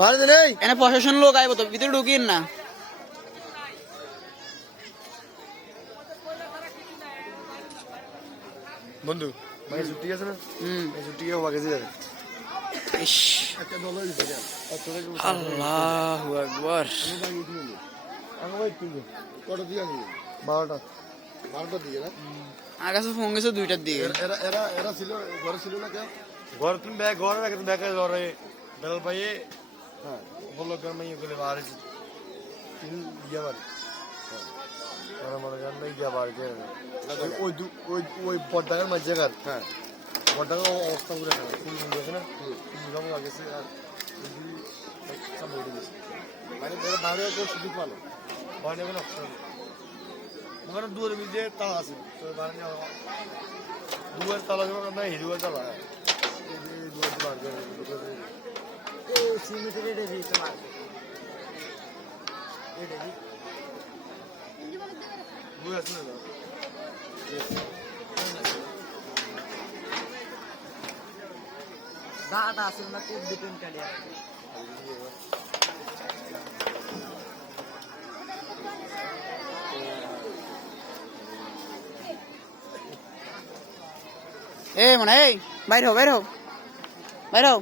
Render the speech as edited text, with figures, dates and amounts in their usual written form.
বাইরে নেই এনে প্রশাসন লোক আইব তো ভিতরে ঢুকিন না বন্ধু ভাই ছুটি আছে না এই ছুটি হওয়া গেছে যাবে ইস একটা দল হইছে আল্লাহু আকবার কটা দিয়ে আসলে 12টা দিয়ে না আমার কাছে ফোন গেছে 2টার দিকে এরা ছিল ঘরে ছিল না কেউ ঘর তুমি ব্যাগ ঘরে রাখে তুমি ব্যাগে ঘরে বেল পাইয়ে হ্যাঁ বললো কেন মেয়ে করে বাড়ি গিয়ে বাড়ি হ্যাঁ মনে করেন না গিয়ে বাড়ি ওই ওই বড়টাকার মাঝে ঘর হ্যাঁ বড়টাকার অবস্থা করে ফুল গেছে না ফুল লাগেছে আর মানে বাইরে কেউ সুযোগ পালো বাইরে কোনো অপশন ওখানে দুয়ারের মধ্যে তালা আছে তো বাইরে দুয়ার তালা যখন আমরা হিরুয়ার তালা দুয়ার বার করে সিমেন্টের এটা দিতে মারবে এটা দি দুয়ার আছে না দাদা আসলে না খুব ডিপেন্ড কালিয়া মানে এই বাইরে হও